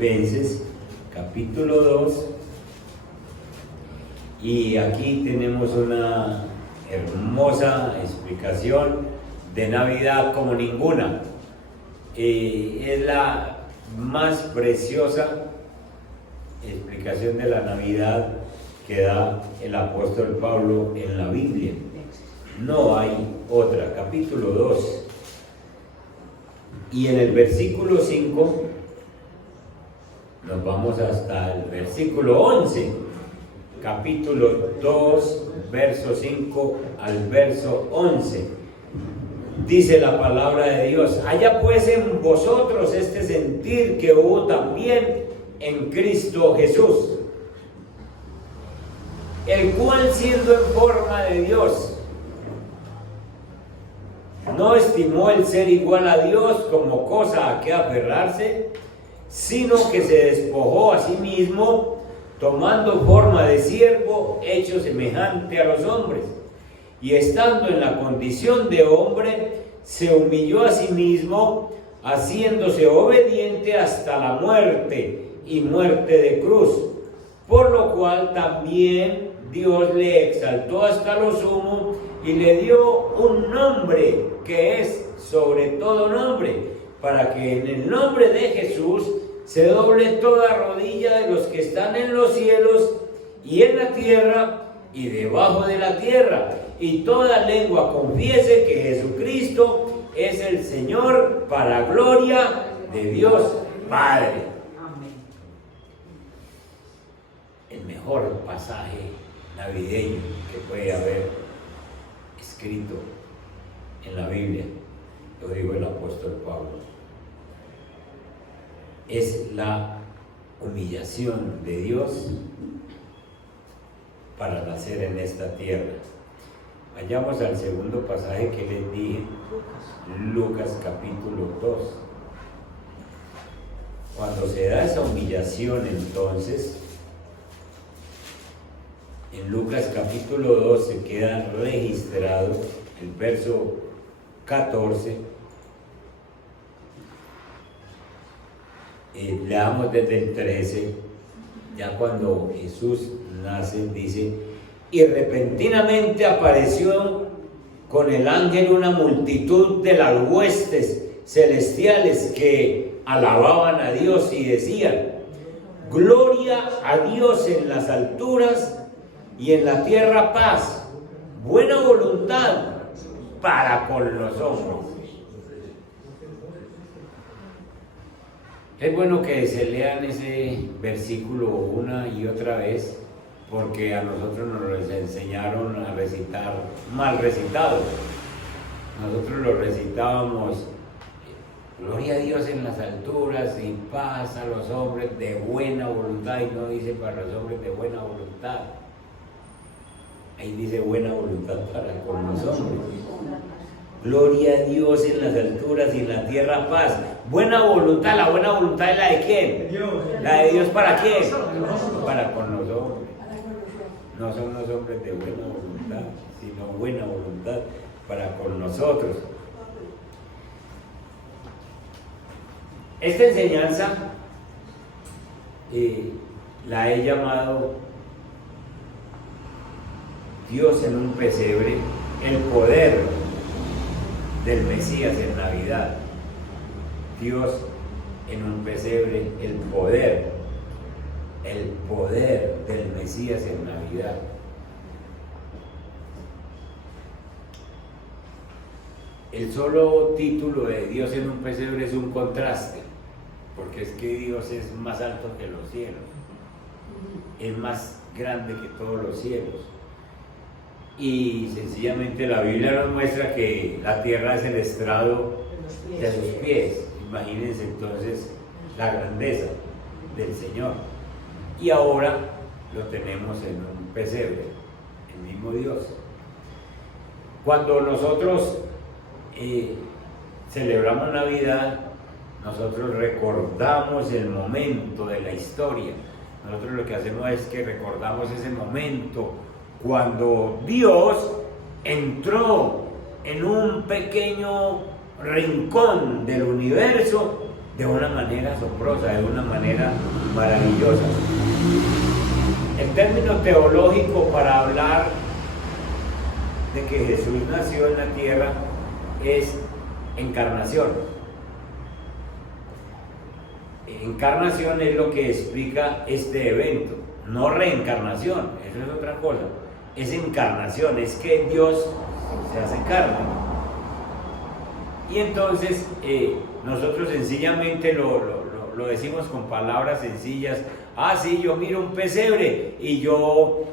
Filipenses capítulo 2, y aquí tenemos una hermosa explicación de Navidad como ninguna. Es la más preciosa explicación de la Navidad que da el apóstol Pablo en la Biblia. No hay otra. Capítulo 2 y en el versículo 5 nos vamos hasta el versículo 11. Capítulo 2, verso 5 al verso 11. Dice la palabra de Dios: haya pues en vosotros este sentir que hubo también en Cristo Jesús, el cual, siendo en forma de Dios, no estimó el ser igual a Dios como cosa a que aferrarse, sino que se despojó a sí mismo, tomando forma de siervo, hecho semejante a los hombres, y estando en la condición de hombre, se humilló a sí mismo, haciéndose obediente hasta la muerte, y muerte de cruz, por lo cual también Dios le exaltó hasta lo sumo, y le dio un nombre que es sobre todo nombre, para que en el nombre de Jesús se doble toda rodilla de los que están en los cielos y en la tierra y debajo de la tierra, y toda lengua confiese que Jesucristo es el Señor, para gloria de Dios Padre. El mejor pasaje navideño que puede haber escrito en la Biblia, lo dijo el apóstol Pablo, es la humillación de Dios para nacer en esta tierra. Vayamos al segundo pasaje que les dije, Lucas capítulo 2. Cuando se da esa humillación, entonces, en Lucas capítulo 2 se queda registrado el verso 14. Leamos desde el 13. Ya cuando Jesús nace, dice: y repentinamente apareció con el ángel una multitud de las huestes celestiales que alababan a Dios y decían: gloria a Dios en las alturas, y en la tierra paz, buena voluntad para con los hombres. Es bueno que se lean ese versículo una y otra vez, porque a nosotros nos enseñaron a recitar mal recitado. Nosotros lo recitábamos: gloria a Dios en las alturas y paz a los hombres de buena voluntad, y no dice para los hombres de buena voluntad. Ahí dice buena voluntad para con los hombres. Gloria a Dios en las alturas y en la tierra paz. Buena voluntad, la buena voluntad es la de ¿quién? La de Dios, ¿para quién? Para con los hombres. No son los hombres de buena voluntad, sino buena voluntad para con nosotros. Esta enseñanza la he llamado Dios en un pesebre, el poder del Mesías en Navidad. Dios en un pesebre, el poder del Mesías en Navidad. El solo título de Dios en un pesebre es un contraste, porque es que Dios es más alto que los cielos, es más grande que todos los cielos, y sencillamente la Biblia nos muestra que la tierra es el estrado de sus pies. Imagínense entonces la grandeza del Señor. Y ahora lo tenemos en un pesebre, el mismo Dios. Cuando nosotros celebramos Navidad, nosotros recordamos el momento de la historia. Nosotros lo que hacemos es que recordamos ese momento cuando Dios entró en un pequeño rincón del universo de una manera asombrosa, de una manera maravillosa. El término teológico para hablar de que Jesús nació en la tierra es encarnación. Encarnación es lo que explica este evento, no reencarnación, eso es otra cosa. Es encarnación, es que Dios se hace carne. Y entonces nosotros sencillamente lo decimos con palabras sencillas. Ah, sí, yo miro un pesebre y yo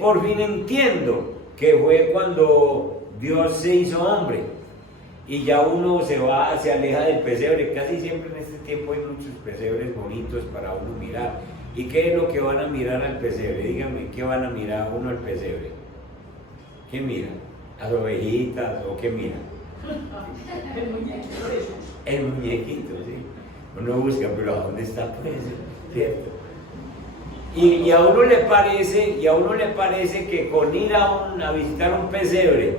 por fin entiendo que fue cuando Dios se hizo hombre. Y ya uno se aleja del pesebre. Casi siempre en este tiempo hay muchos pesebres bonitos para uno mirar. ¿Y qué es lo que van a mirar al pesebre? Díganme, ¿qué van a mirar uno al pesebre? ¿Qué mira? ¿Las ovejitas o qué mira? El muñequito. El muñequito, sí. Uno busca, pero ¿a dónde está pues? ¿Cierto? Y a uno le parece que con ir a visitar un pesebre,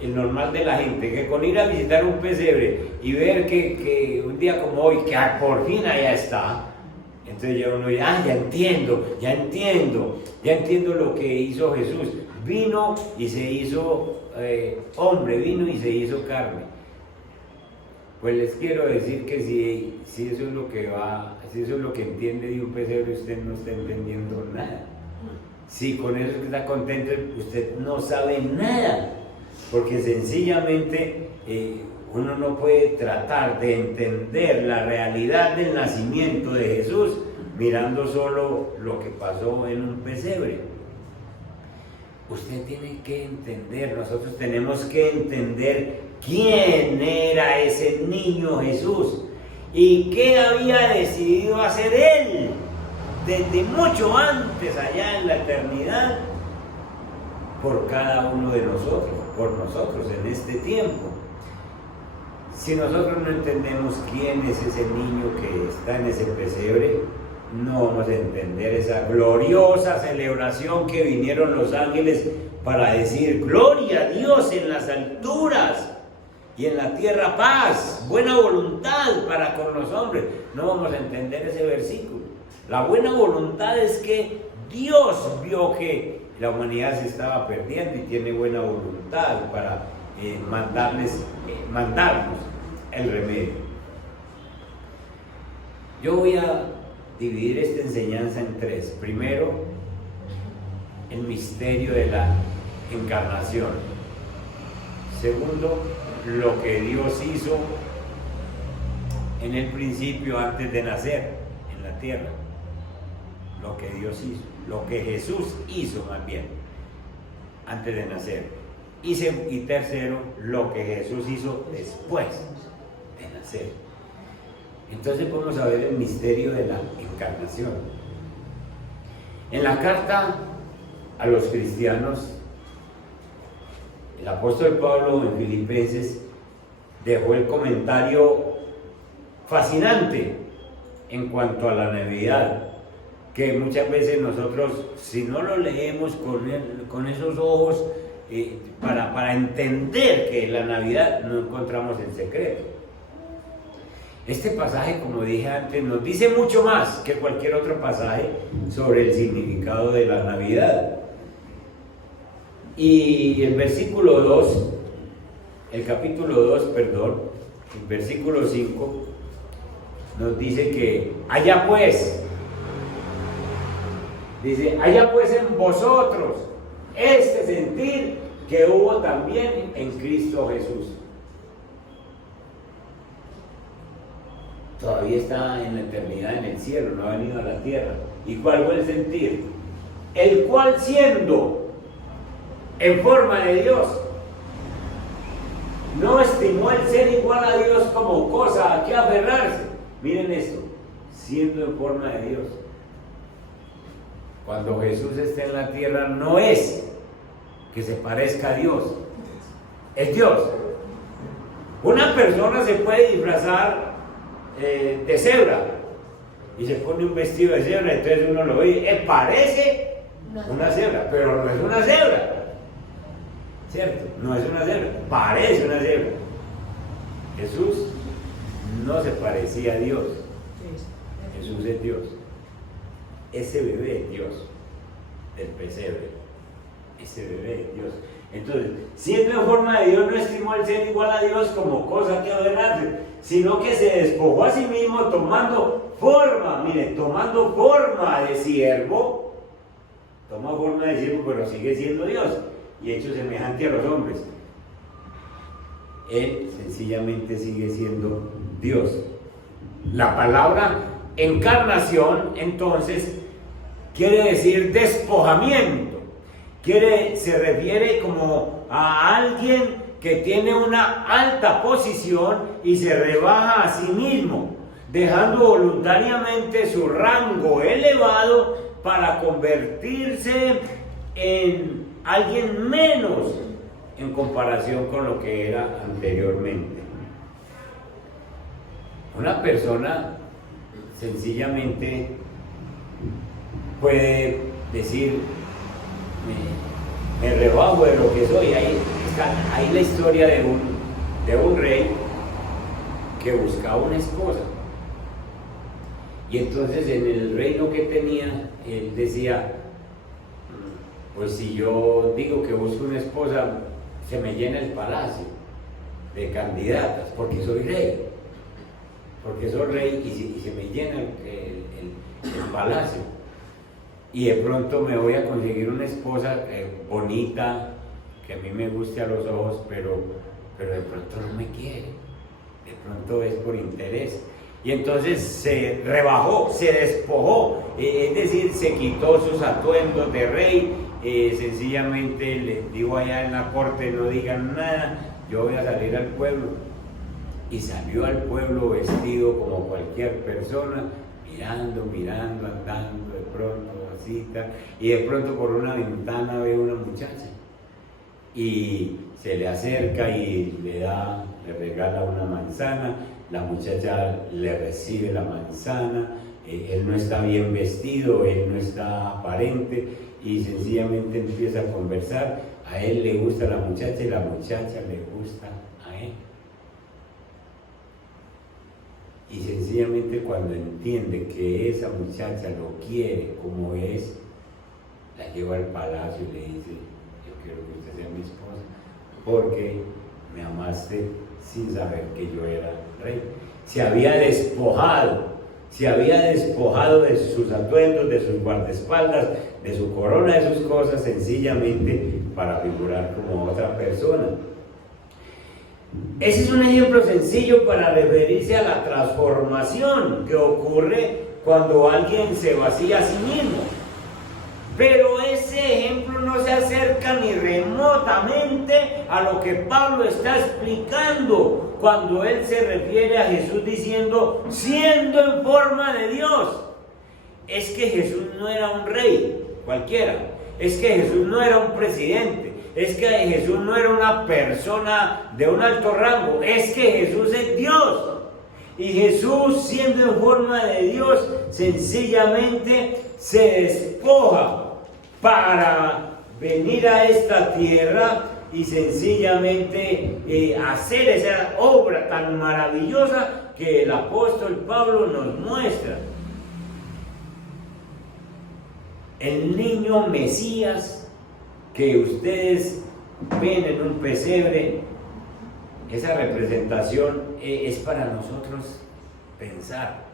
el normal de la gente, que con ir a visitar un pesebre y ver que un día como hoy, que por fin allá está, entonces ya uno dice, ya entiendo lo que hizo Jesús. Vino y se hizo hombre, vino y se hizo carne. Pues les quiero decir que si eso es lo que si eso es lo que entiende de un pesebre, usted no está entendiendo nada. Si con eso está contento, usted no sabe nada, porque sencillamente uno no puede tratar de entender la realidad del nacimiento de Jesús mirando solo lo que pasó en un pesebre. Usted tiene que entender, nosotros tenemos que entender quién era ese niño Jesús y qué había decidido hacer Él desde mucho antes, allá en la eternidad, por cada uno de nosotros, por nosotros en este tiempo. Si nosotros no entendemos quién es ese niño que está en ese pesebre, no vamos a entender esa gloriosa celebración que vinieron los ángeles para decir: gloria a Dios en las alturas y en la tierra paz, buena voluntad para con los hombres. No vamos a entender ese versículo. La buena voluntad es que Dios vio que la humanidad se estaba perdiendo y tiene buena voluntad para mandarnos el remedio. Yo voy a dividir esta enseñanza en tres. Primero, el misterio de la encarnación. Segundo, lo que Dios hizo en el principio antes de nacer en la tierra. Lo que Dios hizo, lo que Jesús hizo más bien antes de nacer. Y tercero, lo que Jesús hizo después de nacer. Entonces vamos a ver el misterio de la encarnación. En la carta a los cristianos, el apóstol Pablo en Filipenses dejó el comentario fascinante en cuanto a la Navidad, que muchas veces nosotros, si no lo leemos con esos ojos para entender que la Navidad, no encontramos el secreto. Este pasaje, como dije antes, nos dice mucho más que cualquier otro pasaje sobre el significado de la Navidad. Y el versículo 2, el capítulo 2, perdón, el versículo 5, nos dice que allá pues en vosotros este sentir que hubo también en Cristo Jesús. Todavía está en la eternidad en el cielo, no ha venido a la tierra. ¿Y cuál fue el sentir? El cual, siendo en forma de Dios, no estimó el ser igual a Dios como cosa a que aferrarse. Miren esto, siendo en forma de Dios. Cuando Jesús está en la tierra, no es que se parezca a Dios, es Dios. Una persona se puede disfrazar de cebra y se pone un vestido de cebra, entonces uno lo ve, parece una cebra, pero no es una cebra, ¿cierto? No es una cebra, parece una cebra. Jesús no se parecía a Dios. Jesús es Dios. Ese bebé es Dios, del pesebre. Ese bebé es Dios. Entonces, siendo en forma de Dios, no estimó el ser igual a Dios como cosa que aberrarse, sino que se despojó a sí mismo tomando forma de siervo. Toma forma de siervo, pero sigue siendo Dios y hecho semejante a los hombres. Él sencillamente sigue siendo Dios. La palabra encarnación, entonces, quiere decir despojamiento. Se refiere como a alguien que tiene una alta posición y se rebaja a sí mismo, dejando voluntariamente su rango elevado para convertirse en alguien menos en comparación con lo que era anteriormente. Una persona sencillamente puede decir, me rebajo de lo que soy. Ahí la historia de un rey que buscaba una esposa. Y entonces en el reino que tenía, él decía, pues si yo digo que busco una esposa, se me llena el palacio de candidatas, porque soy rey. Porque soy rey y se me llena el palacio. Y de pronto me voy a conseguir una esposa bonita, que a mí me guste a los ojos, pero de pronto no me quiere. De pronto es por interés. Y entonces se rebajó, se despojó, es decir, se quitó sus atuendos de rey, sencillamente le digo allá en la corte, no digan nada, yo voy a salir al pueblo. Y salió al pueblo vestido como cualquier persona, mirando, andando, de pronto así, y de pronto por una ventana ve una muchacha y se le acerca y le regala una manzana. La muchacha le recibe la manzana, él no está bien vestido, él no está aparente y sencillamente empieza a conversar. A él le gusta la muchacha y la muchacha le gusta a él. Y sencillamente cuando entiende que esa muchacha lo quiere como es, la lleva al palacio y le dice, yo quiero que usted sea mi esposa, porque me amaste sin saber que yo era rey. Se había despojado de sus atuendos, de sus guardaespaldas, de su corona, de sus cosas, sencillamente para figurar como otra persona. Ese es un ejemplo sencillo para referirse a la transformación que ocurre cuando alguien se vacía a sí mismo. Pero ese ejemplo no se acerca ni remotamente a lo que Pablo está explicando cuando él se refiere a Jesús diciendo, siendo en forma de Dios. Es que Jesús no era un rey cualquiera, es que Jesús no era un presidente, es que Jesús no era una persona de un alto rango, es que Jesús es Dios. Y Jesús, siendo en forma de Dios, sencillamente se despoja para venir a esta tierra y sencillamente hacer esa obra tan maravillosa que el apóstol Pablo nos muestra. El niño Mesías que ustedes ven en un pesebre, esa representación es para nosotros pensar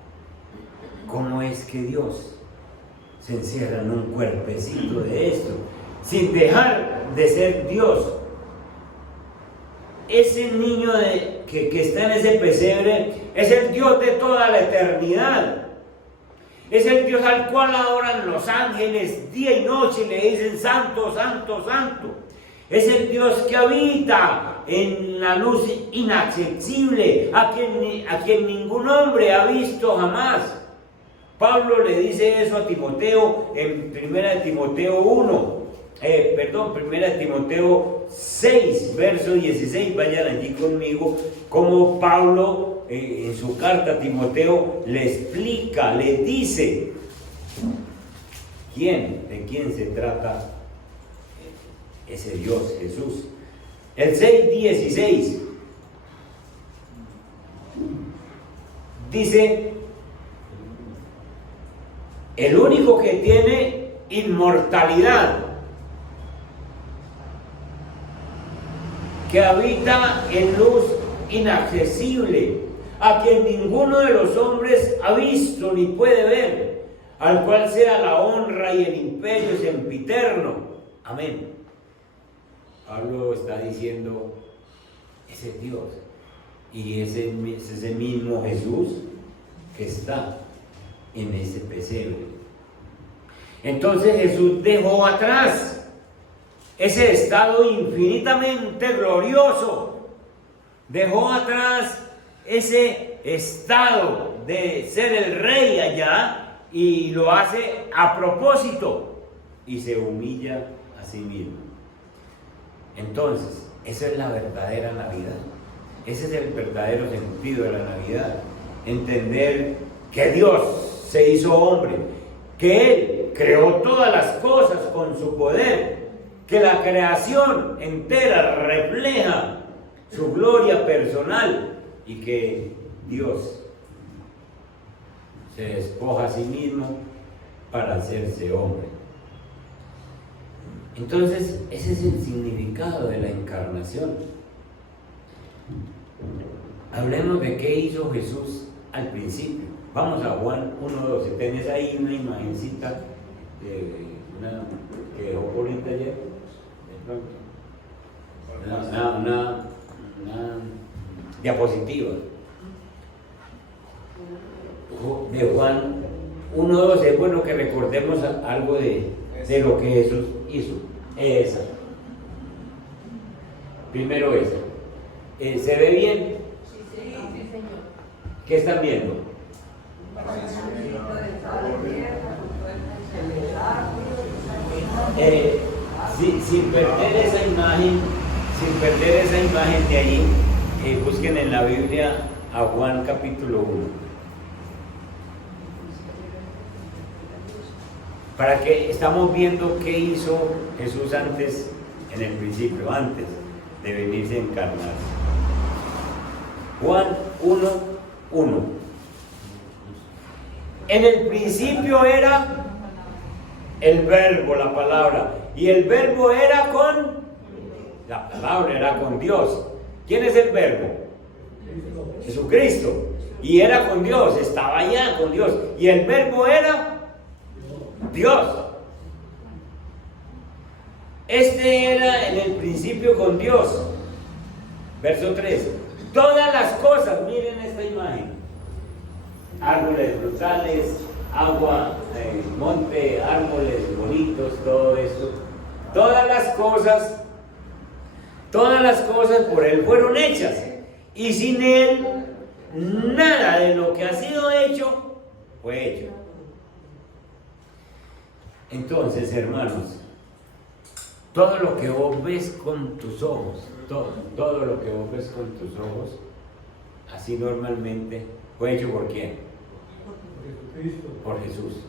cómo es que Dios se encierra en un cuerpecito de esto, sin dejar de ser Dios. Ese niño que está en ese pesebre es el Dios de toda la eternidad. Es el Dios al cual adoran los ángeles día y noche y le dicen santo, santo, santo. Es el Dios que habita en la luz inaccesible, a quien ningún hombre ha visto jamás. Pablo le dice eso a Timoteo en 1 Timoteo 6, verso 16, vayan allí conmigo, como Pablo en su carta a Timoteo le explica, le dice, ¿de quién se trata ese Dios, Jesús? El 6:16. dice, el único que tiene inmortalidad, que habita en luz inaccesible, a quien ninguno de los hombres ha visto ni puede ver, al cual sea la honra y el imperio sempiterno. Amén. Pablo está diciendo, ese es Dios, y es ese mismo Jesús que está en ese pesebre. Entonces Jesús dejó atrás ese estado infinitamente glorioso, dejó atrás ese estado de ser el rey allá, y lo hace a propósito y se humilla a sí mismo. Entonces, esa es la verdadera Navidad, ese es el verdadero sentido de la Navidad, entender que Dios se hizo hombre, que Él creó todas las cosas con su poder, que la creación entera refleja su gloria personal, y que Dios se despoja a sí mismo para hacerse hombre. Entonces, ese es el significado de la encarnación. Hablemos de qué hizo Jesús al principio. Vamos a Juan 1:12. ¿Tenés ahí una imagencita que dejó bonita ayer? Una diapositiva de Juan 1:12. Es bueno que recordemos algo de lo que Jesús hizo. Esa. Primero esa. ¿Se ve bien? Sí, señor. ¿Qué están viendo? Sin perder esa imagen de ahí, busquen en la Biblia a Juan capítulo 1. Para que estamos viendo qué hizo Jesús antes, en el principio, antes de venirse a encarnarse. Juan 1:1. En el principio era el verbo, la palabra, y el verbo era la palabra era con Dios. ¿Quién es el verbo? Jesucristo. Y era con Dios, estaba allá con Dios. Y el verbo era Dios. Este era en el principio con Dios. Verso 3. Todas las cosas, miren esta imagen. Árboles frutales, agua, monte, árboles bonitos, todo eso. Todas las cosas por Él fueron hechas. Y sin Él, nada de lo que ha sido hecho, fue hecho. Entonces, hermanos, todo lo que vos ves con tus ojos, todo lo que vos ves con tus ojos, así normalmente, fue hecho ¿por quién? Por Jesús.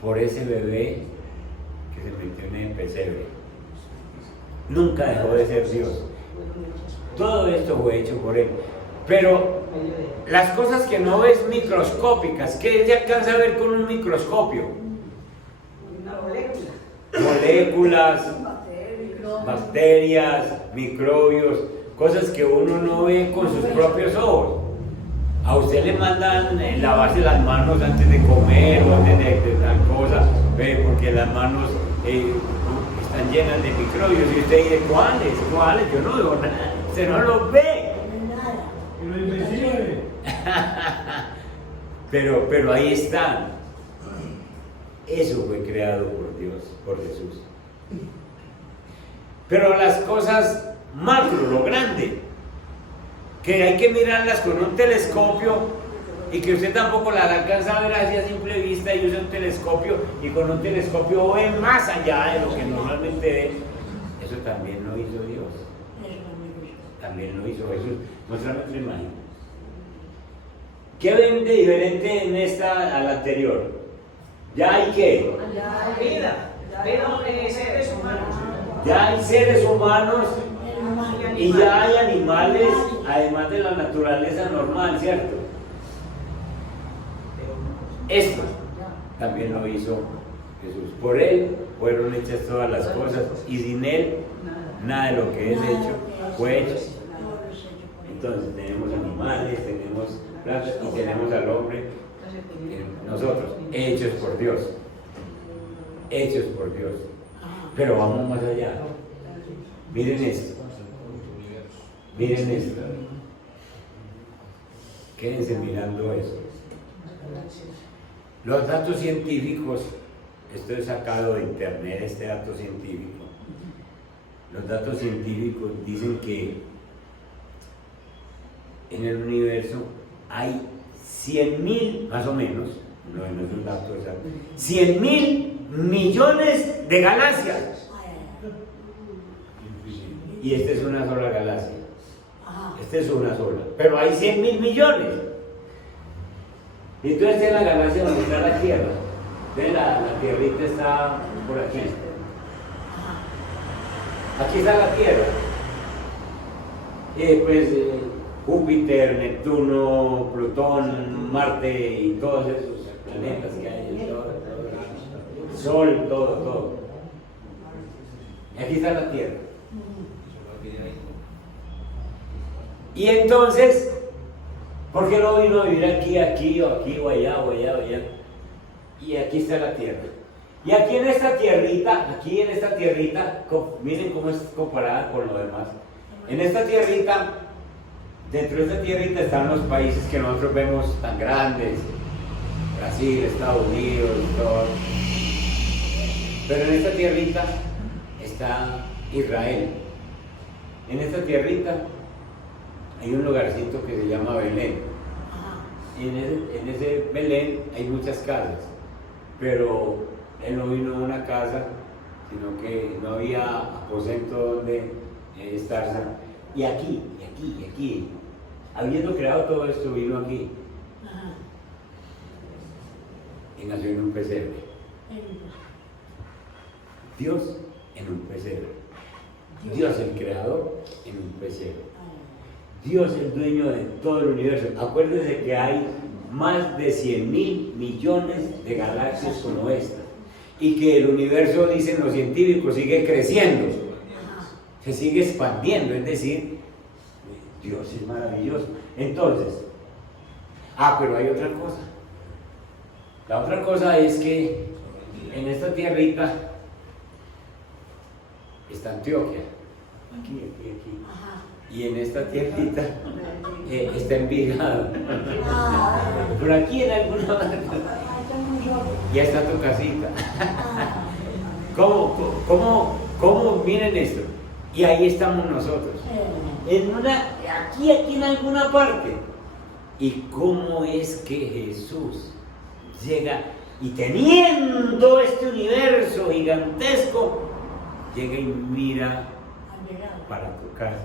Por ese bebé que se metió en el pesebre. Nunca dejó de ser Dios. Todo esto fue hecho por Él. Pero las cosas que no ves microscópicas, ¿qué se alcanza a ver con un microscopio? Moléculas, bacterias, microbios, cosas que uno no ve con sus propios ojos. A usted le mandan lavarse las manos antes de comer o antes de tal cosa, porque las manos están llenas de microbios. Y usted dice, ¿cuáles? Yo no veo nada. Usted no los ve. pero ahí están. Eso fue creado por Dios, por Jesús. Pero las cosas macro, lo grande, que hay que mirarlas con un telescopio y que usted tampoco las alcanza a ver así a simple vista, y usa un telescopio y con un telescopio ve más allá de lo que normalmente ve. Eso también lo hizo Dios. También lo hizo Jesús. Muéstrame otra imagen. ¿Qué ven de diferente en esta a la anterior? ¿Ya hay qué? Ya hay vida. Vida de seres humanos. Ya hay seres humanos Y ya hay animales, además de la naturaleza normal, ¿cierto? Esto también lo hizo Jesús. Por Él fueron hechas todas las cosas y sin Él nada de lo que es hecho fue hecho. Entonces tenemos animales, tenemos plantas y tenemos al hombre, nosotros, hechos por Dios. Hechos por Dios. Pero vamos más allá. Miren esto. Miren esto. Quédense mirando eso. Los datos científicos, esto es sacado de internet, este dato científico. Los datos científicos dicen que en el universo hay 100.000, más o menos, no es un dato exacto, 100.000 millones de galaxias. Y esta es una sola galaxia. Esta es una sola. Pero hay 100.000 millones. Y entonces en la galaxia donde está la Tierra. Entonces la tierrita está por aquí. Aquí está la Tierra. Pues Júpiter, Neptuno, Plutón, Marte y todos esos planetas que hay. Sol, todo. Aquí está la Tierra. Y entonces, ¿por qué no vino a vivir aquí o allá? Y aquí está la Tierra. Y aquí en esta tierrita, miren cómo es comparada con lo demás. En esta tierrita, dentro de esta tierrita están los países que nosotros vemos tan grandes, Brasil, Estados Unidos, todo. Pero en esta tierrita está Israel. En esta tierrita hay un lugarcito que se llama Belén. Y en ese Belén hay muchas casas, pero él no vino a una casa, sino que no había aposento donde estarse. Y aquí, habiendo creado todo esto, vino aquí. Y nació en un pesebre. Dios en un pesebre. Dios el creador en un pesebre. Dios el dueño de todo el universo. Acuérdense que hay más de 100.000 millones de galaxias como esta. Y que el universo, dicen los científicos, sigue creciendo. Se sigue expandiendo. Es decir, Dios es maravilloso. Entonces, pero hay otra cosa. La otra cosa es que en esta tierrita está Antioquia. Aquí. Y en esta tierrita está Envigado. Por aquí en alguna parte. Ya está tu casita. ¿Cómo miren esto? Y ahí estamos nosotros. Aquí en alguna parte. ¿Y cómo es que Jesús llega y teniendo este universo gigantesco, llega y mira para tu casa?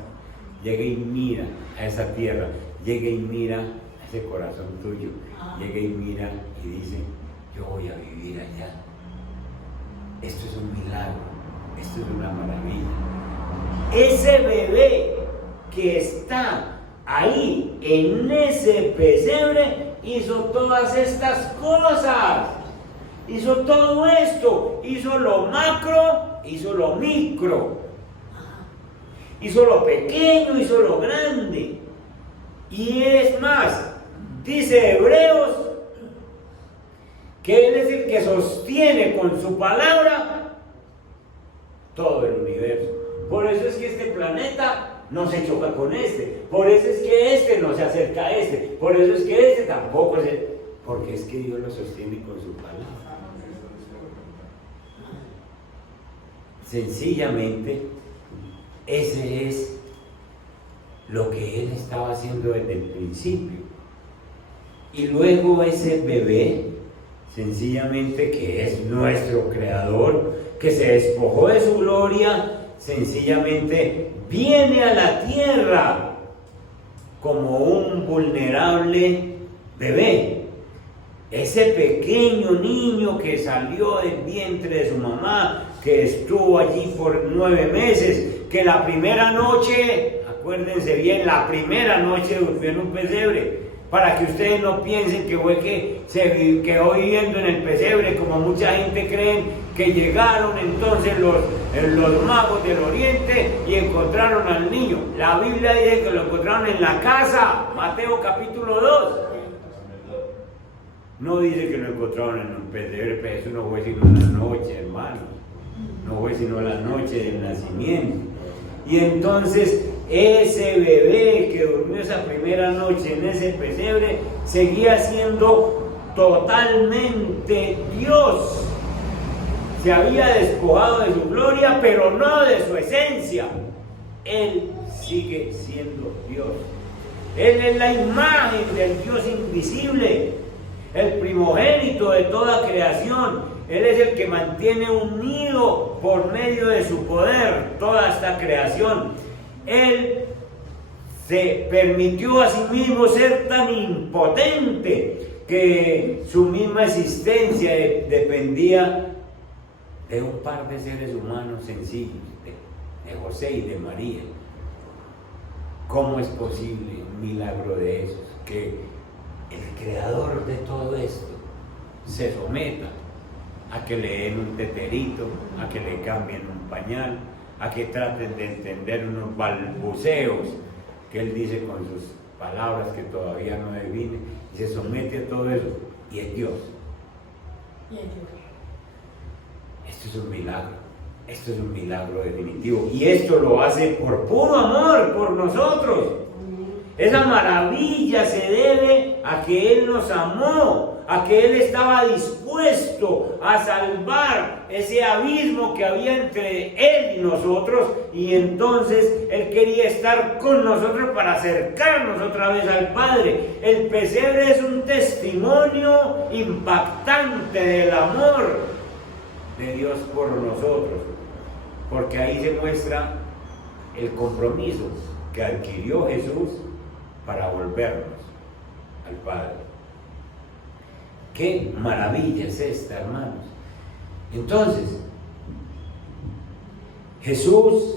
Llega y mira a esa tierra, llega y mira a ese corazón tuyo, llega y mira y dice, yo voy a vivir allá. Esto es un milagro, esto es una maravilla. Ese bebé que está ahí en ese pesebre hizo todas estas cosas, hizo todo esto, hizo lo macro, hizo lo micro. Hizo lo pequeño, hizo lo grande. Y es más, dice Hebreos, que Él es el que sostiene con su palabra todo el universo. Por eso es que este planeta no se choca con este. Por eso es que este no se acerca a este. Por eso es que este tampoco se... Porque es que Dios lo sostiene con su palabra. Sencillamente, ese es lo que Él estaba haciendo desde el principio. Y luego ese bebé, sencillamente, que es nuestro creador, que se despojó de su gloria, sencillamente viene a la tierra como un vulnerable bebé. Ese pequeño niño que salió del vientre de su mamá, que estuvo allí por 9 meses, que la primera noche acuérdense bien, la primera noche durmió en un pesebre, para que ustedes no piensen que fue que se quedó viviendo en el pesebre, como mucha gente cree, que llegaron entonces los magos del oriente y encontraron al niño. La Biblia dice que lo encontraron en la casa, Mateo capítulo 2. No dice que lo encontraron en un pesebre, pero eso no fue sino la noche, hermano. No fue sino la noche del nacimiento. Y entonces ese bebé que durmió esa primera noche en ese pesebre seguía siendo totalmente Dios. Se había despojado de su gloria, pero no de su esencia. Él sigue siendo Dios. Él es la imagen del Dios invisible, el primogénito de toda creación. Él es el que mantiene unido por medio de su poder toda esta creación. Él se permitió a sí mismo ser tan impotente que su misma existencia dependía de un par de seres humanos sencillos, de José y de María. ¿Cómo es posible un milagro de esos? Que el creador de todo esto se someta a que le den un teterito, a que le cambien un pañal, a que traten de entender unos balbuceos que él dice con sus palabras que todavía no define, y se somete a todo eso, y es Dios. Esto es un milagro, esto es un milagro definitivo, y esto lo hace por puro amor por nosotros. Esa maravilla se debe a que Él nos amó, a que Él estaba dispuesto a salvar ese abismo que había entre Él y nosotros, y entonces Él quería estar con nosotros para acercarnos otra vez al Padre. El pesebre es un testimonio impactante del amor de Dios por nosotros, porque ahí se muestra el compromiso que adquirió Jesús para volvernos al Padre. ¡Qué maravilla es esta, hermanos! Entonces, Jesús,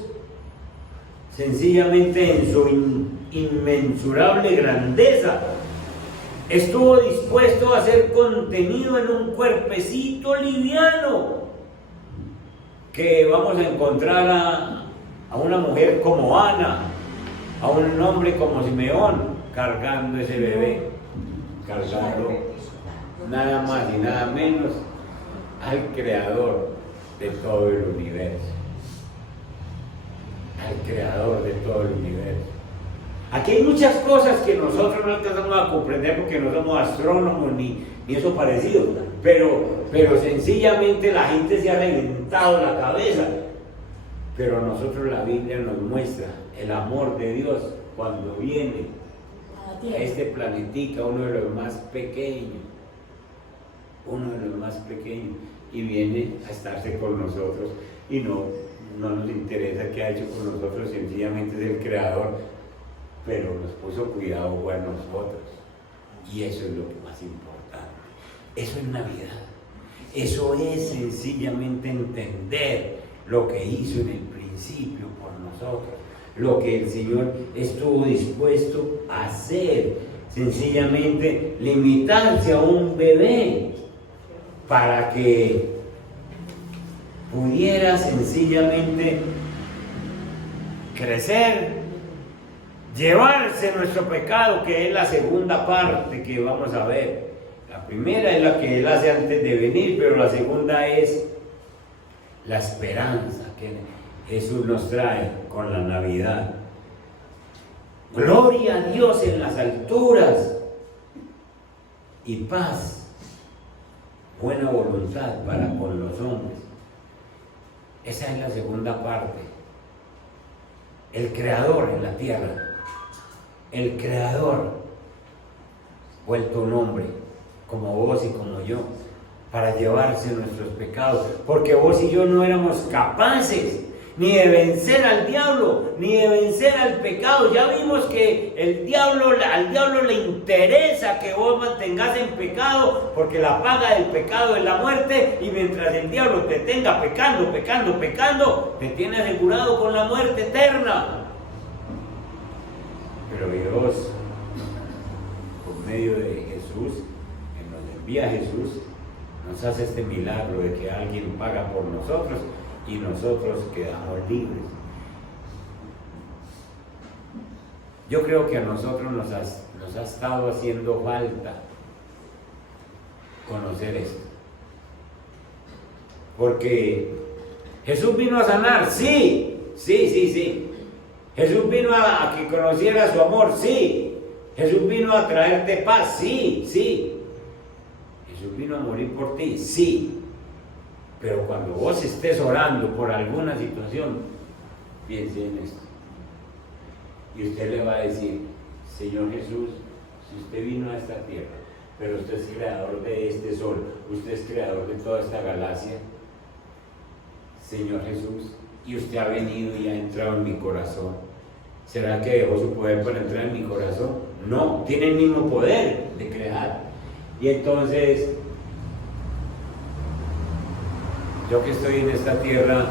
sencillamente en su inmensurable grandeza, estuvo dispuesto a ser contenido en un cuerpecito liviano, que vamos a encontrar a una mujer como Ana, a un hombre como Simeón, cargando ese bebé, cargando nada más y nada menos al creador de todo el universo. Al creador de todo el universo. Aquí hay muchas cosas que nosotros no alcanzamos a comprender porque no somos astrónomos ni eso parecido, pero sencillamente la gente se ha reventado la cabeza. Pero nosotros, la Biblia nos muestra el amor de Dios cuando viene a este planetica, uno de los más pequeños, y viene a estarse con nosotros, y no nos interesa qué ha hecho con nosotros, sencillamente es el creador, pero nos puso cuidado a nosotros, y eso es lo más importante. Eso es Navidad, eso es sencillamente entender lo que hizo en el principio por nosotros, lo que el Señor estuvo dispuesto a hacer, sencillamente limitarse a un bebé para que pudiera sencillamente crecer, llevarse nuestro pecado, que es la segunda parte que vamos a ver. La primera es la que Él hace antes de venir, pero la segunda es la esperanza que Jesús nos trae con la Navidad. Gloria a Dios en las alturas y paz, buena voluntad para con los hombres. Esa es la segunda parte. El Creador en la tierra, el Creador vuelto un hombre como vos y como yo, para llevarse nuestros pecados, porque vos y yo no éramos capaces ni de vencer al diablo, ni de vencer al pecado. Ya vimos que al diablo le interesa que vos mantengas en pecado, porque la paga del pecado es la muerte, y mientras el diablo te tenga pecando, te tiene asegurado con la muerte eterna. Dios, por medio de Jesús, que nos envía Jesús, nos hace este milagro de que alguien paga por nosotros y nosotros quedamos libres. Yo creo que a nosotros nos ha estado haciendo falta conocer esto. Porque Jesús vino a sanar, sí. Jesús vino a que conociera su amor, sí. Jesús vino a traerte paz, sí. Jesús vino a morir por ti, sí. Pero cuando vos estés orando por alguna situación, piense en esto. Y usted le va a decir: Señor Jesús, si usted vino a esta tierra, pero usted es creador de este sol, usted es creador de toda esta galaxia, Señor Jesús, y usted ha venido y ha entrado en mi corazón, ¿será que dejó su poder para entrar en mi corazón? No, tiene el mismo poder de crear. Y entonces, yo que estoy en esta tierra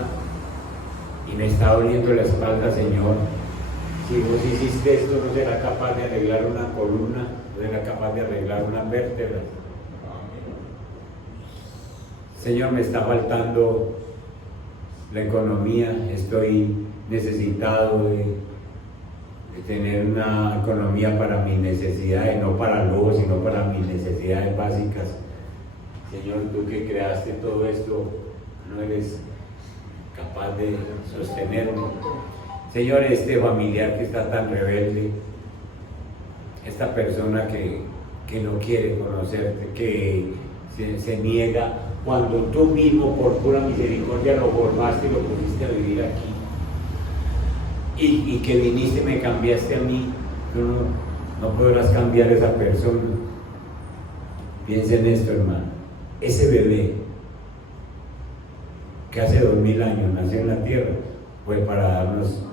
y me está doliendo la espalda, Señor, si vos hiciste esto, ¿no será capaz de arreglar una columna? ¿No será capaz de arreglar una vértebra? Señor, me está faltando la economía, estoy necesitado de tener una economía para mis necesidades, no para lujo, sino para mis necesidades básicas. Señor, tú que creaste todo esto, no eres capaz de sostenerme. Señor, este familiar que está tan rebelde, esta persona que no quiere conocerte, que se niega, cuando tú mismo por pura misericordia lo formaste y lo pusiste a vivir aquí, y que viniste y me cambiaste a mí, tú no podrás cambiar a esa persona. Piensa en esto, hermano. Ese bebé que hace 2000 años nació en la tierra fue para darnos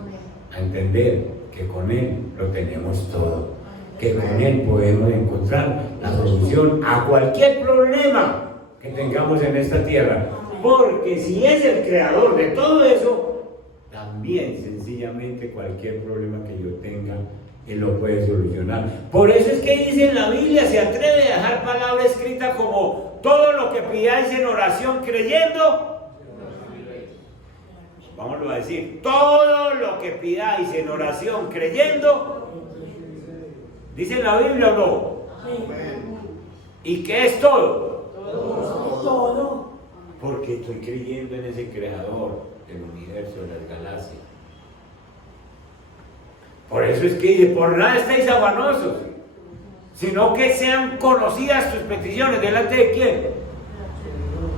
a entender que con Él lo tenemos todo, que con Él podemos encontrar la solución a cualquier problema que tengamos en esta tierra, porque si es el creador de todo eso, también sencillamente cualquier problema que yo tenga, Él lo puede solucionar. Por eso es que dice en la Biblia, se atreve a dejar palabra escrita como: todo lo que pidáis en oración creyendo. Vámonos a decir: todo lo que pidáis en oración creyendo. ¿Dice en la Biblia o no? ¿Y qué es todo? Todo. Porque estoy creyendo en ese creador del universo, de las galaxias. Por eso es que dice: por nada estáis afanosos, sino que sean conocidas tus peticiones. ¿Delante de quién?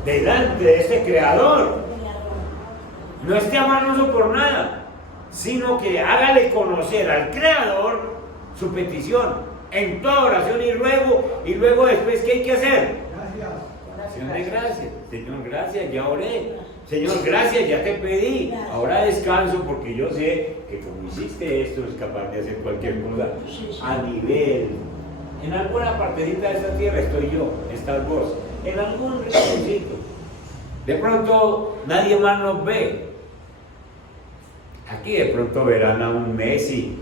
Delante de este creador. No esté afanoso por nada, sino que hágale conocer al creador su petición en toda oración y luego después, ¿qué hay que hacer? Oración de gracias. Señor, gracias, ya oré. Señor, gracias, ya te pedí. Ahora descanso porque yo sé que como hiciste esto, es capaz de hacer cualquier cosa a nivel. En alguna partecita de esta tierra estoy yo, estás vos, en algún rinconcito. De pronto nadie más nos ve. Aquí de pronto verán a un Messi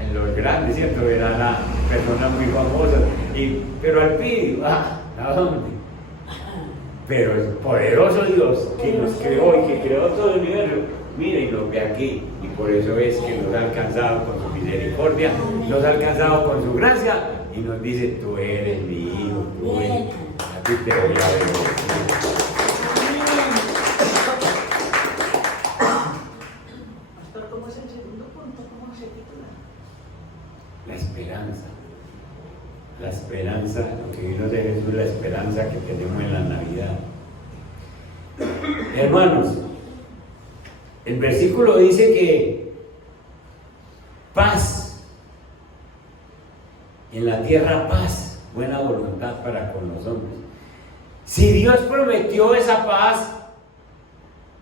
en los grandes, ¿cierto? Verán a personas muy famosas, pero al Pidio, ¿a dónde? Pero el poderoso Dios que nos creó y que creó todo el universo, mire y nos ve aquí, y por eso es que nos ha alcanzado con su misericordia, nos ha alcanzado con su gracia, y nos dice: tú eres mi hijo, tú eres, a ti te voy a bendecir. La esperanza, lo que vino de Jesús, la esperanza que tenemos en la Navidad. Hermanos, el versículo dice que paz, en la tierra paz, buena voluntad para con los hombres. Si Dios prometió esa paz,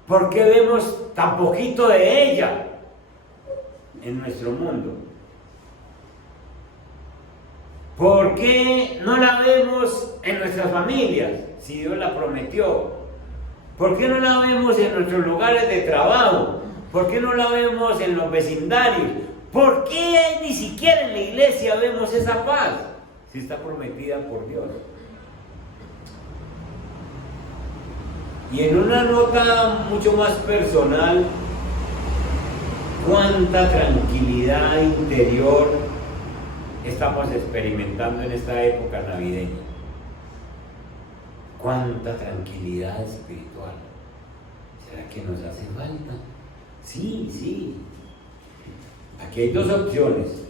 ¿por qué vemos tan poquito de ella en nuestro mundo? ¿Por qué no la vemos en nuestras familias, si Dios la prometió? ¿Por qué no la vemos en nuestros lugares de trabajo? ¿Por qué no la vemos en los vecindarios? ¿Por qué ni siquiera en la iglesia vemos esa paz? Si está prometida por Dios. Y en una nota mucho más personal, cuánta tranquilidad interior estamos experimentando en esta época navideña. Cuánta tranquilidad espiritual. ¿Será que nos hace falta? Sí, sí. Aquí hay dos opciones.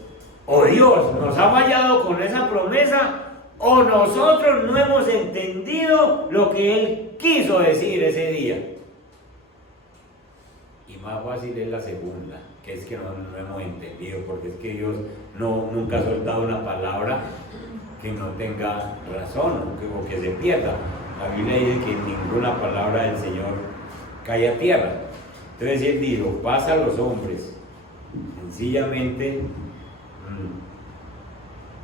O Dios nos ha fallado con esa promesa, o nosotros no hemos entendido lo que Él quiso decir ese día. Y más fácil es la segunda, que es que no hemos entendido, porque es que Dios nunca ha soltado una palabra que no tenga razón o que se pierda. La Biblia dice que ninguna palabra del Señor cae a tierra. Entonces Él dijo, paz a los hombres. Sencillamente,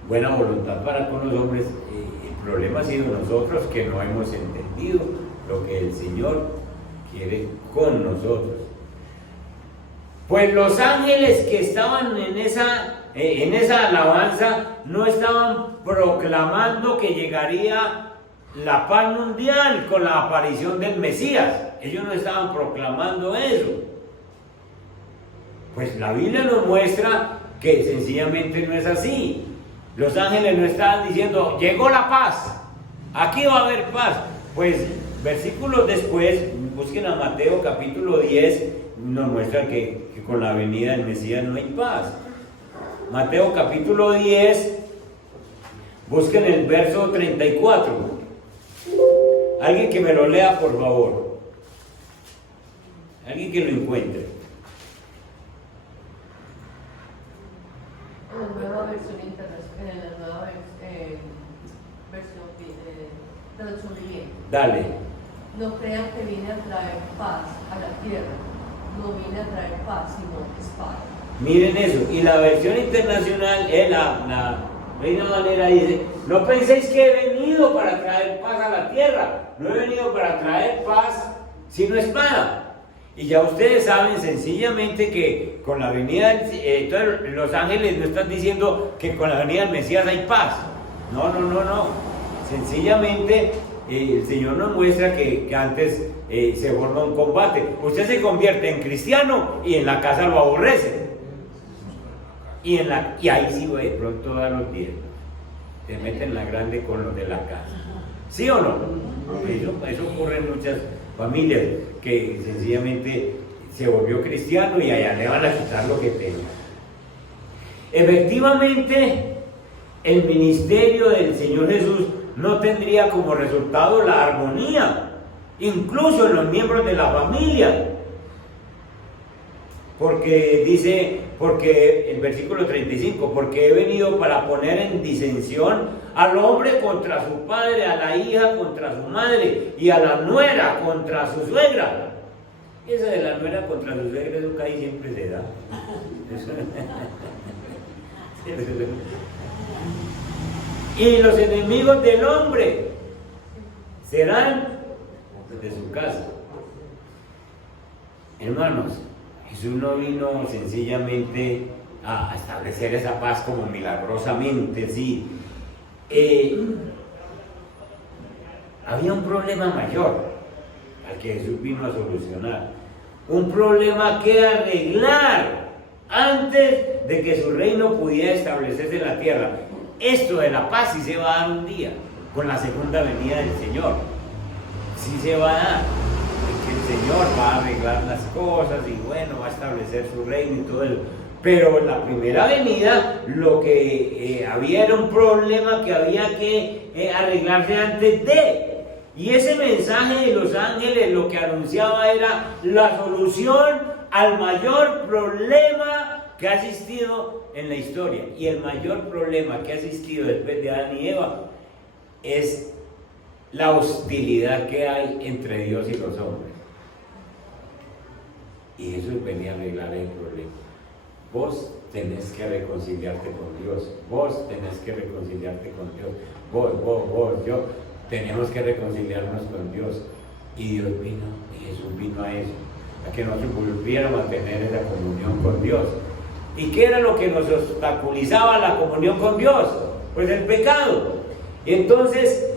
buena voluntad para con los hombres. El problema ha sido nosotros que no hemos entendido lo que el Señor quiere con nosotros. Pues los ángeles que estaban en esa alabanza no estaban proclamando que llegaría la paz mundial con la aparición del Mesías. Ellos no estaban proclamando eso. Pues la Biblia nos muestra que sencillamente no es así. Los ángeles no estaban diciendo, llegó la paz, aquí va a haber paz. Pues versículos después, busquen a Mateo capítulo 10, nos muestra que con la venida del Mesías no hay paz. Mateo capítulo 10, busquen el verso 34. Alguien que me lo lea, por favor. Alguien que lo encuentre. En la nueva versión internacional, en la nueva versión traducción viviente. Dale. No crean que vine a traer paz a la tierra. No vine a traer paz, sino espada. Miren eso. Y la versión internacional, la Reina Valera dice, no penséis que he venido para traer paz a la tierra. No he venido para traer paz, sino espada. Y ya ustedes saben sencillamente que con la venida, entonces los ángeles no están diciendo que con la venida del Mesías hay paz. No. Sencillamente el Señor nos muestra que antes se forma un combate. Usted se convierte en cristiano y en la casa lo aborrece. Y ahí sí de pronto da los diezmos. Te meten la grande con los de la casa. ¿Sí o no? Eso ocurre en muchas familias que sencillamente se volvió cristiano y allá le van a quitar lo que tenga. Efectivamente, el ministerio del Señor Jesús no tendría como resultado la armonía, incluso en los miembros de la familia. Porque el versículo 35, porque he venido para poner en disensión al hombre contra su padre, a la hija contra su madre y a la nuera contra su suegra. Esa de la nuera contra su suegra, eso casi siempre se da. Y los enemigos del hombre serán de su casa. Hermanos, Jesús no vino sencillamente a establecer esa paz como milagrosamente, sí. Había un problema mayor al que Jesús vino a solucionar. Un problema que arreglar antes de que su reino pudiera establecerse en la tierra. Esto de la paz sí se va a dar un día, con la segunda venida del Señor. Sí se va a dar. Que el Señor va a arreglar las cosas y bueno, va a establecer su reino y todo eso. Pero en la primera venida lo que había era un problema que había que arreglarse antes de. Y ese mensaje de los ángeles lo que anunciaba era la solución al mayor problema que ha existido en la historia. Y el mayor problema que ha existido después de Adán y Eva es la hostilidad que hay entre Dios y los hombres. Y eso venía a arreglar el problema. Vos tenés que reconciliarte con Dios. Vos tenés que reconciliarte con Dios. Vos, yo. Tenemos que reconciliarnos con Dios. Y Dios vino, y Jesús vino a eso. A que nosotros volviéramos a tener esa comunión con Dios. ¿Y qué era lo que nos obstaculizaba la comunión con Dios? Pues el pecado. Y entonces,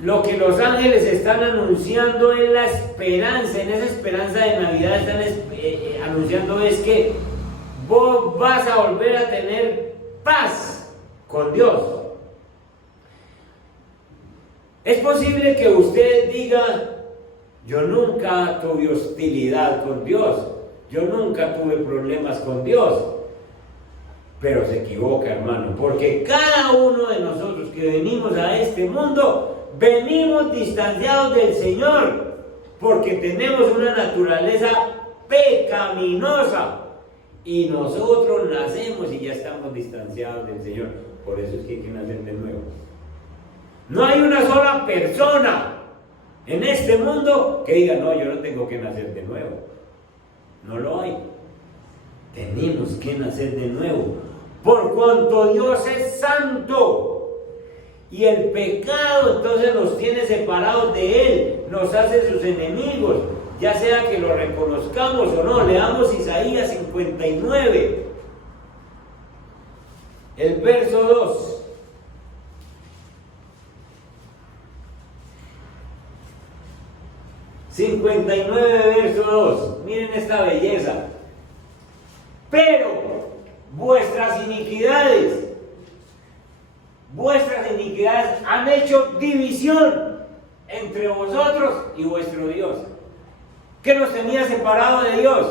lo que los ángeles están anunciando es la esperanza. En esa esperanza de Navidad están anunciando es que vos vas a volver a tener paz con Dios. Es posible que usted diga: yo nunca tuve hostilidad con Dios, yo nunca tuve problemas con Dios. Pero se equivoca, hermano, porque cada uno de nosotros que venimos a este mundo, venimos distanciados del Señor, porque tenemos una naturaleza pecaminosa. Y nosotros nacemos y ya estamos distanciados del Señor. Por eso es que hay que nacer de nuevo. No hay una sola persona en este mundo que diga: no, yo no tengo que nacer de nuevo. No lo hay. Tenemos que nacer de nuevo. Por cuanto Dios es santo. Y el pecado entonces nos tiene separados de Él. Nos hace sus enemigos. Ya sea que lo reconozcamos o no. Leamos Isaías 59. El verso 2. verso 2. Miren esta belleza. Pero vuestras iniquidades han hecho división entre vosotros y vuestro Dios. ¿Qué nos tenía separado de Dios?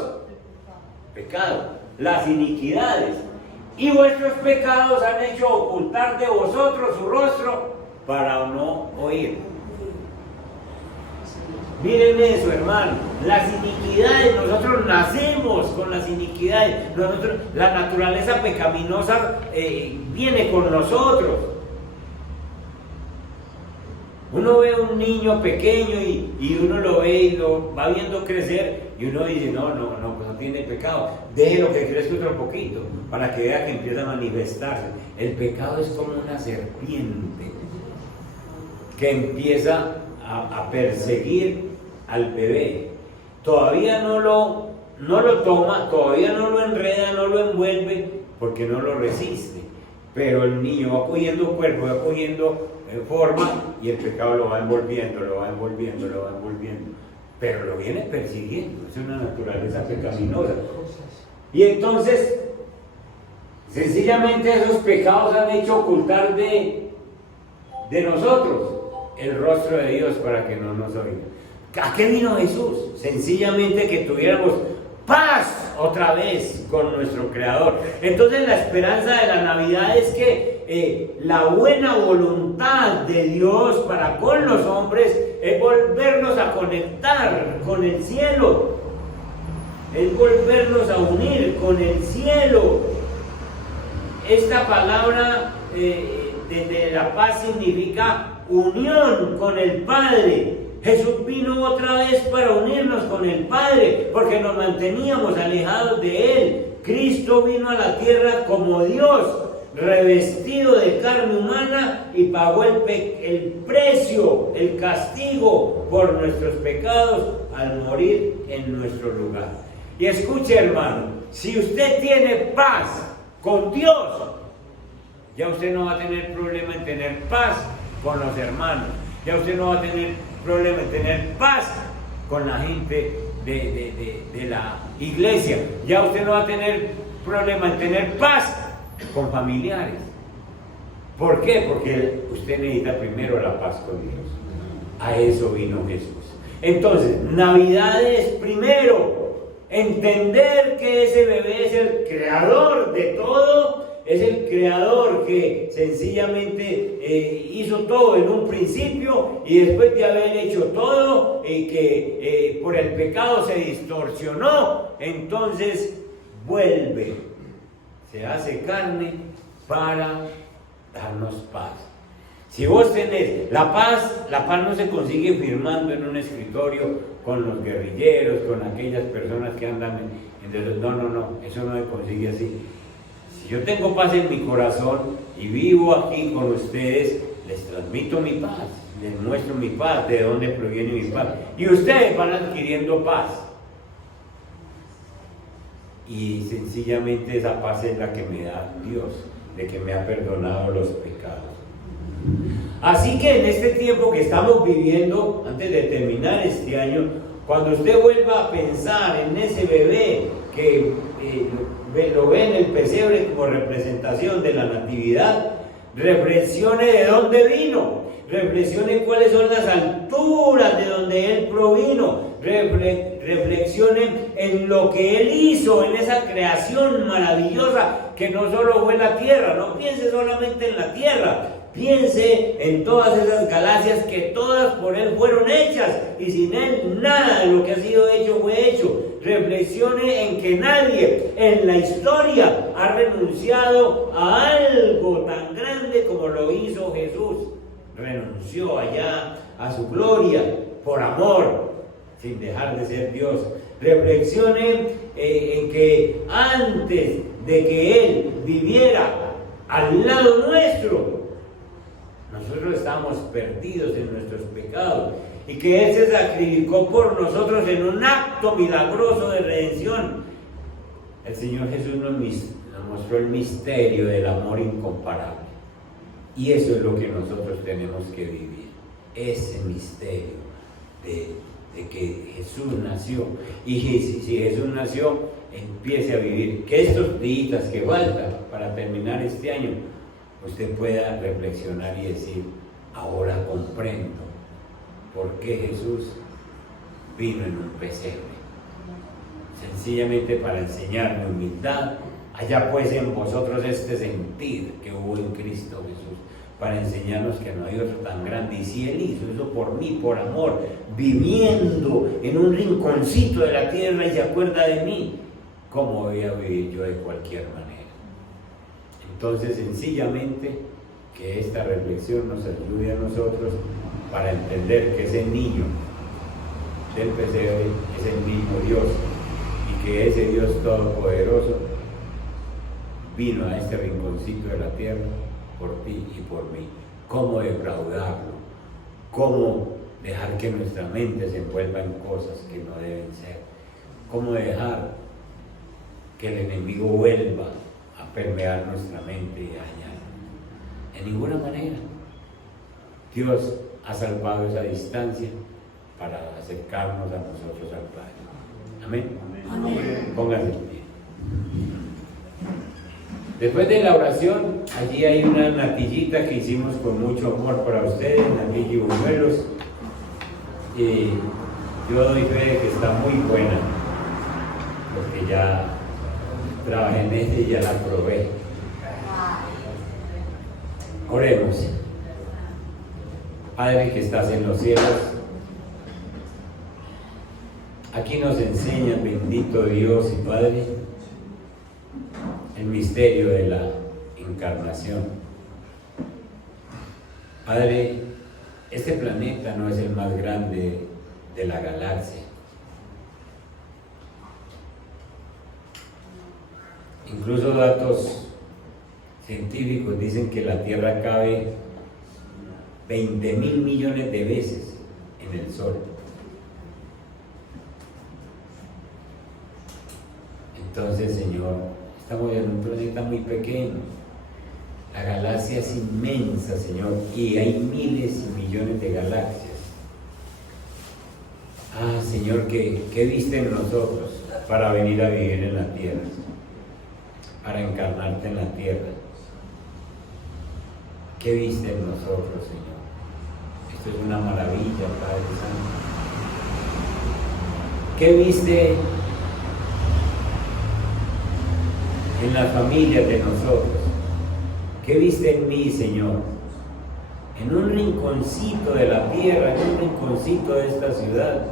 Pecado. Las iniquidades. Y vuestros pecados han hecho ocultar de vosotros su rostro para no oír. Miren eso, hermano. Las iniquidades, nosotros nacemos con las iniquidades. La naturaleza pecaminosa viene con nosotros. Uno ve a un niño pequeño y uno lo ve y lo va viendo crecer y uno dice: no, pues no tiene pecado. Déjelo que crezca otro poquito para que vea que empieza a manifestarse. El pecado es como una serpiente que empieza a perseguir al bebé. Todavía no lo toma, todavía no lo enreda, no lo envuelve porque no lo resiste. Pero el niño va cogiendo cuerpo, va cogiendo forma y el pecado lo va envolviendo. Pero lo viene persiguiendo, es una naturaleza pecaminosa. Y entonces, sencillamente esos pecados han hecho ocultar de nosotros el rostro de Dios para que no nos oiga. ¿A qué vino Jesús? Sencillamente que tuviéramos paz otra vez con nuestro Creador. Entonces la esperanza de la Navidad es que la buena voluntad de Dios para con los hombres es volvernos a conectar con el cielo, es volvernos a unir con el cielo. Esta palabra de la paz significa unión con el Padre. Jesús vino otra vez para unirnos con el Padre, porque nos manteníamos alejados de Él. Cristo vino a la tierra como Dios, revestido de carne humana, y pagó el precio, el castigo por nuestros pecados al morir en nuestro lugar. Y escuche, hermano, si usted tiene paz con Dios, ya usted no va a tener problema en tener paz con los hermanos. Ya usted no va a tener problema en tener paz con la gente de la iglesia. Ya usted no va a tener problema en tener paz con familiares. ¿Por qué? Porque usted necesita primero la paz con Dios. A eso vino Jesús. Entonces, Navidad es primero entender que ese bebé es el creador de todo. Es el creador que sencillamente hizo todo en un principio, y después de haber hecho todo, que por el pecado se distorsionó, entonces vuelve, se hace carne para darnos paz. Si vos tenés la paz no se consigue firmando en un escritorio con los guerrilleros, con aquellas personas que andan no, eso no se consigue así. Si yo tengo paz en mi corazón y vivo aquí con ustedes, les transmito mi paz, les muestro mi paz, de dónde proviene mi paz. Y ustedes van adquiriendo paz. y sencillamente esa paz es la que me da Dios, de que me ha perdonado los pecados. Así que en este tiempo que estamos viviendo, antes de terminar este año, cuando usted vuelva a pensar en ese bebé que lo ve en el pesebre como representación de la natividad, reflexione de dónde vino, reflexione cuáles son las alturas de donde él provino, reflexione en lo que él hizo, en esa creación maravillosa que no solo fue la tierra. No piense solamente en la tierra, piense en todas esas galaxias que todas por él fueron hechas, y sin él nada de lo que ha sido hecho fue hecho. Reflexione en que nadie en la historia ha renunciado a algo tan grande como lo hizo Jesús. Renunció allá a su gloria por amor, sin dejar de ser Dios. Reflexione en que antes de que Él viviera al lado nuestro, nosotros estamos perdidos en nuestros pecados, y que Él se sacrificó por nosotros en un acto milagroso de redención. El Señor Jesús nos mostró el misterio del amor incomparable, y eso es lo que nosotros tenemos que vivir, ese misterio de que Jesús nació. Y si Jesús nació, empiece a vivir, que estos días que faltan para terminar este año, usted pueda reflexionar y decir: ahora comprendo por qué Jesús vino en un pesebre, sencillamente para enseñarme humildad. Allá pues en vosotros este sentir que hubo en Cristo Jesús, para enseñarnos que no hay otro tan grande. Y si Él hizo eso por mí, por amor, viviendo en un rinconcito de la tierra y se acuerda de mí, ¿cómo voy a vivir yo de cualquier manera? Entonces, sencillamente, que esta reflexión nos ayude a nosotros para entender que ese niño del pesebre es el mismo Dios, y que ese Dios todopoderoso vino a este rinconcito de la tierra por ti y por mí. ¿Cómo defraudarlo? ¿Cómo dejar que nuestra mente se envuelva en cosas que no deben ser? ¿Cómo dejar que el enemigo vuelva a permear nuestra mente y dañarla? En ninguna manera. Dios ha salvado esa distancia para acercarnos a nosotros al Padre. Amén. Amén. Pónganse en pie. Después de la oración, allí hay una natillita que hicimos con mucho amor para ustedes, natilla y buñuelos. Y yo doy fe de que está muy buena, porque ya trabajé en ella y ya la probé. Oremos. Padre que estás en los cielos, aquí nos enseña, bendito Dios y Padre, el misterio de la encarnación. Padre, este planeta no es el más grande de la galaxia. Incluso datos científicos dicen que la Tierra cabe 20.000 millones de veces en el Sol. Entonces, Señor, estamos en un planeta muy pequeño. La galaxia es inmensa, Señor, y hay miles y millones de galaxias. Ah, Señor, ¿qué viste en nosotros para venir a vivir en la tierra? Para encarnarte en la tierra. ¿Qué viste en nosotros, Señor? Esto es una maravilla, Padre Santo. ¿Qué viste en las familias de nosotros? ¿Qué viste en mí, Señor? En un rinconcito de la tierra, en un rinconcito de esta ciudad,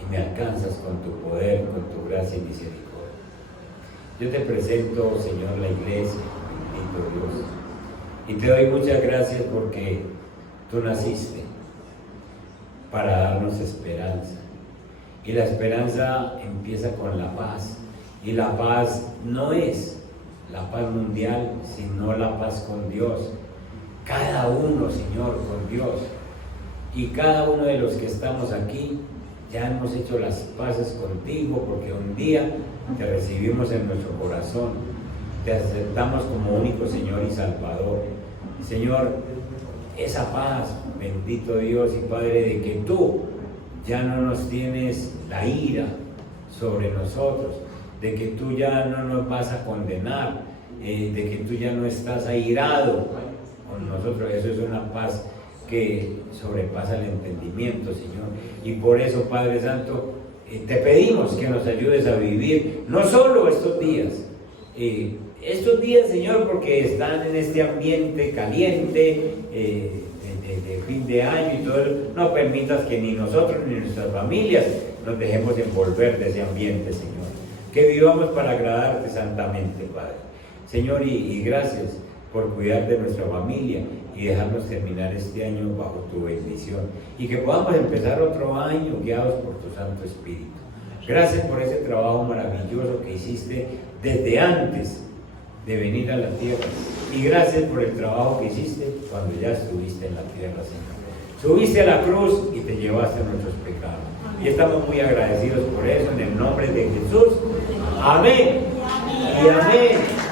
y me alcanzas con tu poder, con tu gracia y misericordia. Yo te presento, Señor, la iglesia, bendito Dios, y te doy muchas gracias porque tú naciste para darnos esperanza, y la esperanza empieza con la paz, y la paz no es la paz mundial, sino la paz con Dios. Cada uno, Señor, con Dios. Y cada uno de los que estamos aquí ya hemos hecho las paces contigo, porque un día te recibimos en nuestro corazón, te aceptamos como único Señor y Salvador. Señor, esa paz, bendito Dios y Padre, de que tú ya no nos tienes la ira sobre nosotros, de que tú ya no nos vas a condenar, de que tú ya no estás airado con nosotros. Eso es una paz que sobrepasa el entendimiento, Señor. Y por eso, Padre Santo, te pedimos que nos ayudes a vivir no solo estos días, Señor, porque están en este ambiente caliente de fin de año y todo. No permitas que ni nosotros ni nuestras familias nos dejemos envolver de ese ambiente, Señor. Que vivamos para agradarte santamente, Padre. Señor, y gracias por cuidar de nuestra familia y dejarnos terminar este año bajo tu bendición. Y que podamos empezar otro año guiados por tu Santo Espíritu. Gracias por ese trabajo maravilloso que hiciste desde antes de venir a la tierra. Y gracias por el trabajo que hiciste cuando ya estuviste en la tierra, Señor. Subiste a la cruz y te llevaste nuestros pecados. Y estamos muy agradecidos por eso, en el nombre de Jesús. Amén. Y amén.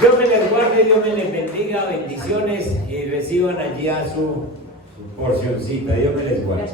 Dios me les guarde, Dios me les bendiga, bendiciones, y reciban allí a su porcioncita. Dios me les guarde.